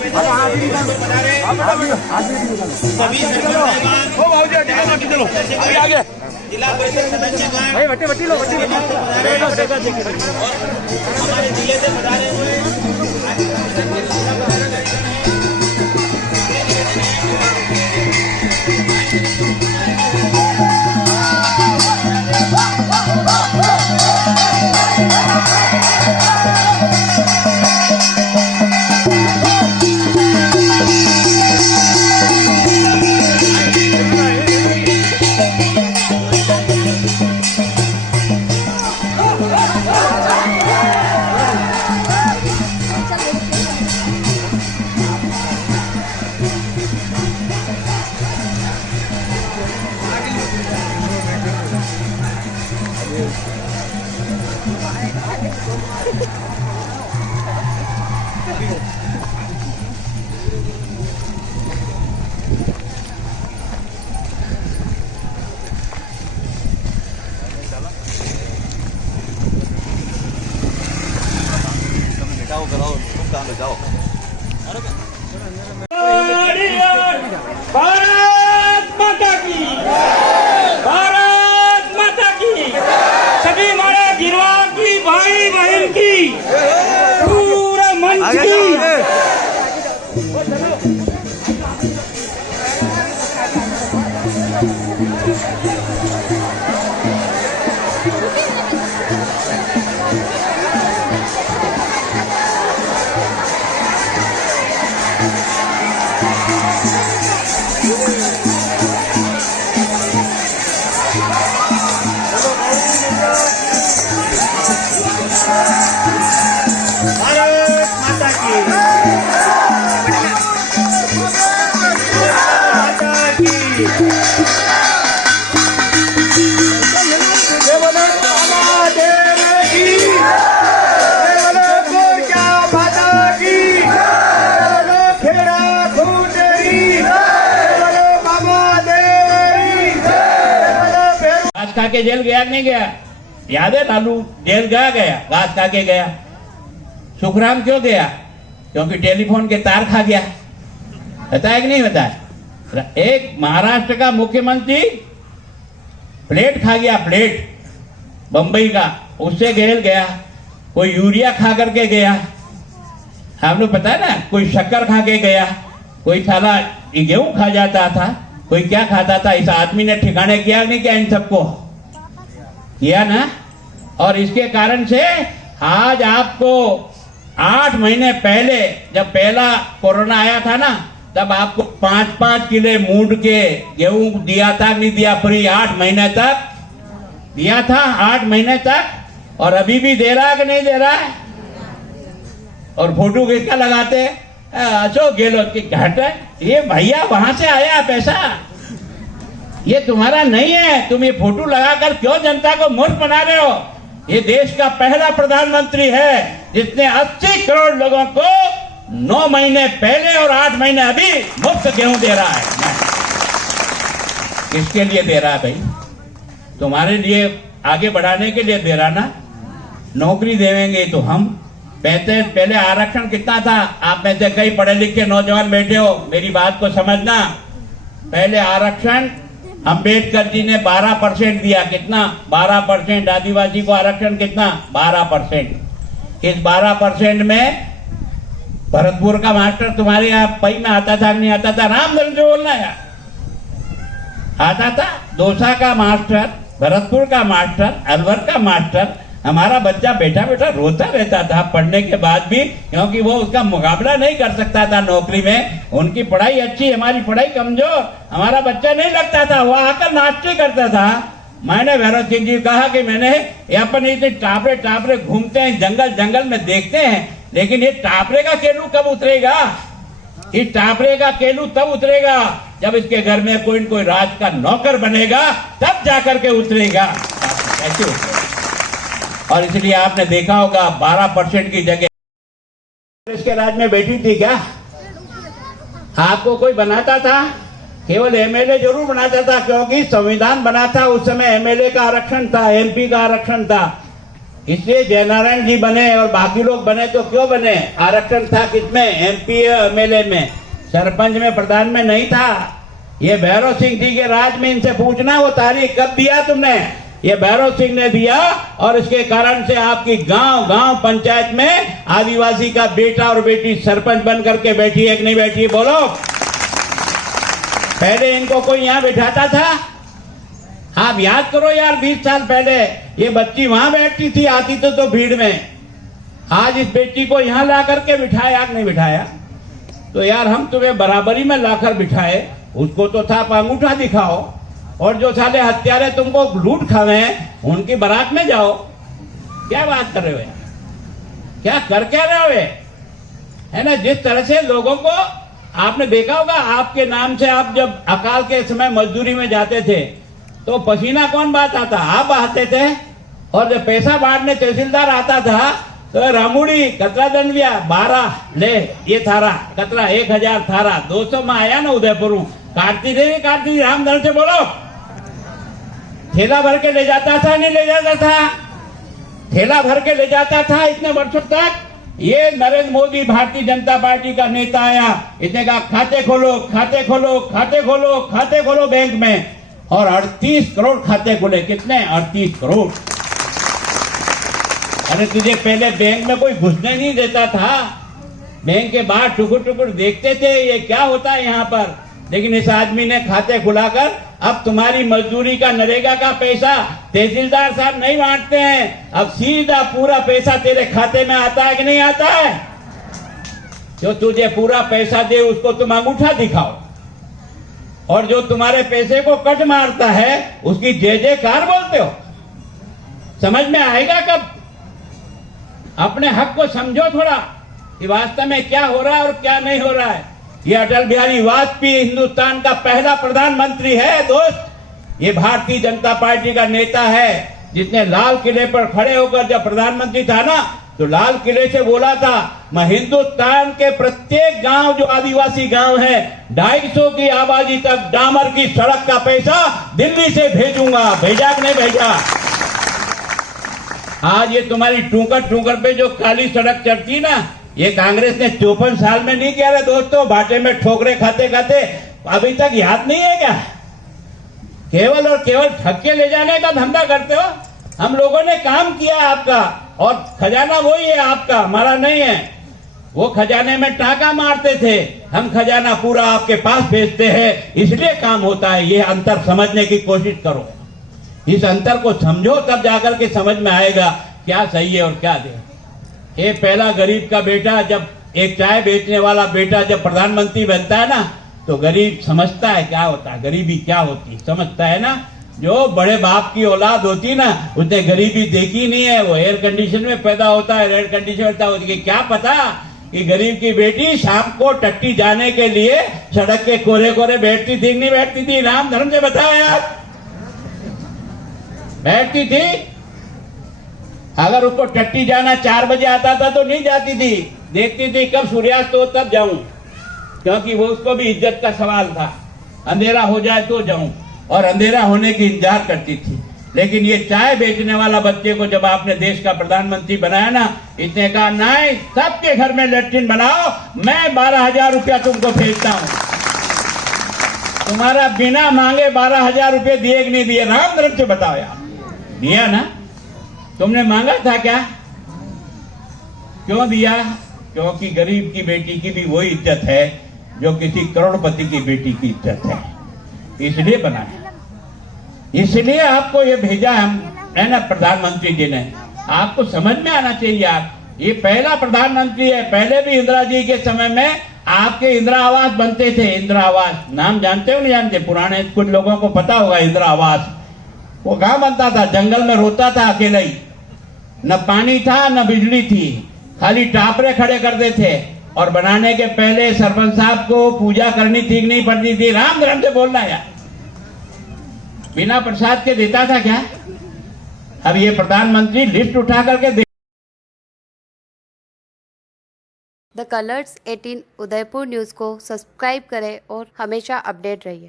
सभी जिला परिषद सदस्यगण हमारे जिले से पधारे हुए भारत माता की, भारत माता की, सभी हमारे गिरवा की भाई बहन की, पूरा मंच की। खा के जेल गया नहीं गया? याद है लालू जेल गया घास खा के गया। सुखराम क्यों गया? क्योंकि टेलीफोन के तार खा गया। बताया कि नहीं बताया? एक महाराष्ट्र का मुख्यमंत्री प्लेट खा गया, प्लेट बंबई का, उससे जेल गया। कोई यूरिया खा करके गया, हम लोग पता है ना। कोई शक्कर खा के गया, कोई साला गेहूं खा जाता था, कोई क्या खाता था। इस आदमी ने ठिकाने किया नहीं क्या? इन सबको किया ना। और इसके कारण से आज आपको 8 महीने पहले जब पहला कोरोना आया था ना, तब आपको 5-5 किलो मूड के गेहूं दिया था, नहीं दिया? फ्री 8 महीने तक दिया था, 8 महीने तक। और अभी भी दे रहा है कि नहीं दे रहा है? और फोटो किसका लगाते? अशोक गहलोत की घाट है। ये भैया वहां से आया पैसा, ये तुम्हारा नहीं है। तुम ये फोटो लगाकर क्यों जनता को मूर्ख बना रहे हो? ये देश का पहला प्रधानमंत्री है जिसने 80 करोड़ लोगों को 9 महीने पहले और 8 महीने अभी मुफ्त गेहूं दे रहा है। किसके लिए दे रहा है भाई? तुम्हारे लिए आगे बढ़ाने के लिए दे रहा ना। नौकरी देंगे तो हम पहले आरक्षण कितना था? आप में से कई पढ़े लिखे नौजवान बैठे हो, मेरी बात को समझना। पहले आरक्षण अंबेडकर जी ने 12% दिया। कितना? 12%। आदिवासी को आरक्षण कितना? 12%। इस 12% में भरतपुर का मास्टर तुम्हारे यहाँ पई में आता था नहीं आता था? रामधन से बोलना यार, आता था। दौसा का मास्टर, भरतपुर का मास्टर, अलवर का मास्टर, हमारा बच्चा बैठा बैठा रोता रहता था पढ़ने के बाद भी, क्योंकि वो उसका मुकाबला नहीं कर सकता था नौकरी में। उनकी पढ़ाई अच्छी, हमारी पढ़ाई कमजोर, हमारा बच्चा नहीं लगता था। वो आकर नाचते करता था। मैंने भैरव सिंह जी कहा कि मैंने अपन इतने टापरे टापरे घूमते हैं, जंगल जंगल में देखते हैं, लेकिन ये टापरे का केलू कब उतरेगा? इस टापरे का केलू तब उतरेगा जब इसके घर में कोई न कोई राज का नौकर बनेगा, तब जाकर के उतरेगा। कैसे उतरेगा? और इसलिए आपने देखा होगा 12% की जगह इसके राज में बैठी थी क्या? आपको कोई बनाता था? केवल एमएलए जरूर बनाता था, क्योंकि संविधान बना था उस समय एमएलए का आरक्षण था, एमपी का आरक्षण था। इसलिए जयनारायण जी बने और बाकी लोग बने तो क्यों बने? आरक्षण था किसमें? एमपी एमएलए में, सरपंच में, प्रधान में नहीं था। ये भैरव सिंह जी के राज में इनसे पूछना वो तारीख कब दिया तुमने? ये भैरव सिंह ने दिया और इसके कारण से आपकी गांव गांव पंचायत में आदिवासी का बेटा और बेटी सरपंच बन करके बैठी है कि नहीं बैठी है? बोलो। पहले इनको कोई यहाँ बिठाता था? आप याद करो यार, 20 साल पहले ये बच्ची वहां बैठती थी, आती तो भीड़ में। आज इस बेटी को यहां ला करके बिठाया कि नहीं बिठाया? तो यार हम तुम्हें बराबरी में लाकर बिठाए, उसको तो था अंगूठा दिखाओ, और जो साले हत्यारे तुमको लूट खावे उनकी बारात में जाओ। क्या बात कर रहे हो यार? क्या कर क्या रहे हो? है ना, जिस तरह से लोगों को आपने देखा होगा, आपके नाम से आप जब अकाल के समय मजदूरी में जाते थे तो पसीना कौन बहाता था? आप बहाते थे। और जब पैसा बांटने तहसीलदार आता था तो रामुड़ी कतरा दंडविया 12 ले, ये थारा कतरा 1000 थारा 200 में आया ना उदयपुर, काटती रही रामधन से बोलो। थैला भर के ले जाता था, नहीं ले जाता था? थैला भर के ले जाता था इतने वर्षों तक। ये नरेंद्र मोदी भारतीय जनता पार्टी का नेता आया, इसने कहा खाते खोलो, खाते खोलो, खाते खोलो, खाते खोलो बैंक में, और 38 करोड़ खाते खोले। कितने? 38 करोड़। अरे तुझे पहले बैंक में कोई घुसने नहीं देता था, बैंक के बाहर टुकुर टुकुर देखते थे ये क्या होता है यहाँ पर। लेकिन इस आदमी ने खाते खुलाकर अब तुम्हारी मजदूरी का, नरेगा का पैसा तहसीलदार साहब नहीं बांटते हैं, अब सीधा पूरा पैसा तेरे खाते में आता है कि नहीं आता है? जो तुझे पूरा पैसा दे उसको तुम अंगूठा दिखाओ, और जो तुम्हारे पैसे को कट मारता है उसकी जय जयकार बोलते हो। समझ में आएगा कब? अपने हक को समझो थोड़ा कि वास्तव में क्या हो रहा है और क्या नहीं हो रहा है। ये अटल बिहारी वाजपेयी हिंदुस्तान का पहला प्रधानमंत्री है दोस्त। ये भारतीय जनता पार्टी का नेता है जिसने लाल किले पर खड़े होकर जब प्रधानमंत्री था ना, तो लाल किले से बोला था, मैं हिंदुस्तान के प्रत्येक गांव जो आदिवासी गांव है 250 की आबादी तक डामर की सड़क का पैसा दिल्ली से भेजूंगा। भेजा कि नहीं भेजा? आज ये तुम्हारी टूकर पे जो काली सड़क चढ़ती ना, ये कांग्रेस ने 54 साल में नहीं किया रे दोस्तों। बाटे में ठोकरे खाते खाते अभी तक याद नहीं है क्या? केवल और केवल ठग के ले जाने का धंधा करते हो। हम लोगों ने काम किया आपका, और खजाना वही है आपका, हमारा नहीं है। वो खजाने में टाका मारते थे, हम खजाना पूरा आपके पास भेजते हैं, इसलिए काम होता है। ये अंतर समझने की कोशिश करो, इस अंतर को समझो, तब जाकर के समझ में आएगा क्या सही है और क्या दे। ये पहला गरीब का बेटा, जब एक चाय बेचने वाला बेटा जब प्रधानमंत्री बनता है ना, तो गरीब समझता है क्या होता है, गरीबी क्या होती है, समझता है ना। जो बड़े बाप की औलाद होती ना, उसने गरीबी देखी नहीं है, वो एयर कंडीशन में पैदा होता है, एयर कंडीशन में पैदा होती है। क्या पता कि गरीब की बेटी शाम को टट्टी जाने के लिए सड़क के कोरे कोरे बैठती थी नहीं बैठती थी? राम धर्म से बताओ यार, बैठती थी। अगर उसको टट्टी जाना 4 बजे आता था तो नहीं जाती थी, देखती थी कब सूर्यास्त हो तब जाऊं, क्योंकि वो उसको भी इज्जत का सवाल था। अंधेरा हो जाए तो जाऊं, और अंधेरा होने की इंतजार करती थी। लेकिन ये चाय बेचने वाला बच्चे को जब आपने देश का प्रधानमंत्री बनाया ना, इसने कहा नहीं, सबके घर में लैट्रिन बनाओ, मैं 12,000 रुपया तुमको भेजता हूं। तुम्हारा बिना मांगे 12,000 रुपये दिए कि नहीं दिए? राम धर्म से बताओ यार, दिया ना? तुमने मांगा था क्या? क्यों दिया? क्योंकि गरीब की बेटी की भी वही इज्जत है जो किसी करोड़पति की बेटी की इज्जत है, इसलिए बनाया। इसलिए आपको ये भेजा है ना प्रधानमंत्री जी ने। आपको समझ में आना चाहिए यार, ये पहला प्रधानमंत्री है। पहले भी इंदिरा जी के समय में आपके इंदिरा आवास बनते थे। इंदिरा आवास नाम जानते हो नहीं जानते? पुराने कुछ लोगों को पता होगा। इंदिरा आवास वो कहाँ बनता था? जंगल में रोता था अकेला ही, न पानी था न बिजली थी, खाली टापरे खड़े करते थे। और बनाने के पहले सरपंच साहब को पूजा करनी थी नहीं पड़ती थी? राम धर्म से बोलना यार, बिना प्रसाद के देता था क्या? अब ये प्रधानमंत्री लिस्ट उठा करके द कलर्स 18 उदयपुर न्यूज़ को सब्सक्राइब करें और हमेशा अपडेट रहिए।